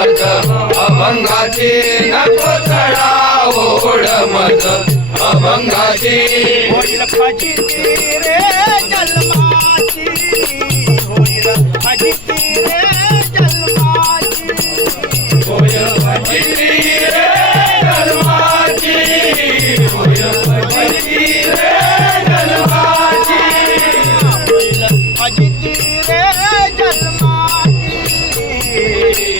मत अभंगाची नको चढा ओढ मत अभंगाची होईल फजिती रे जन्माची होईल फजिती रे जन्माची. होय भजिती रे जन्माची होय भजिती रे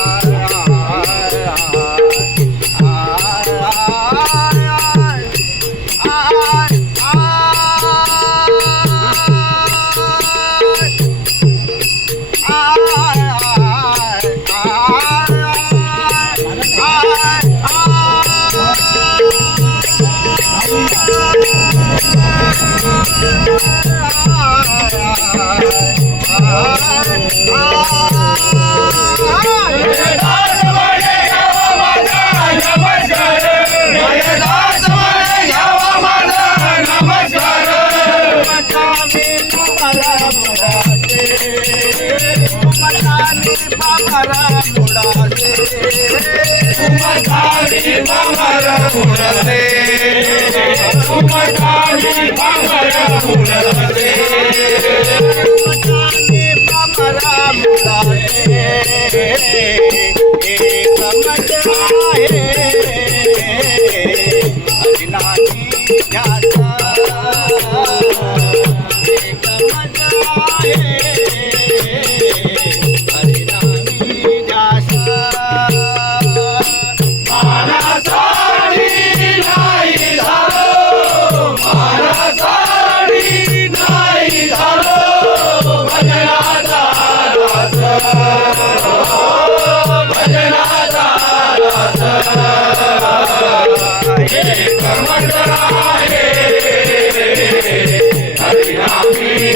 Bye. नमस्कार उमठावी पामर मुरते उमठावी पामर मुरते मानासाडी एक मंडळ आहे हरिनामी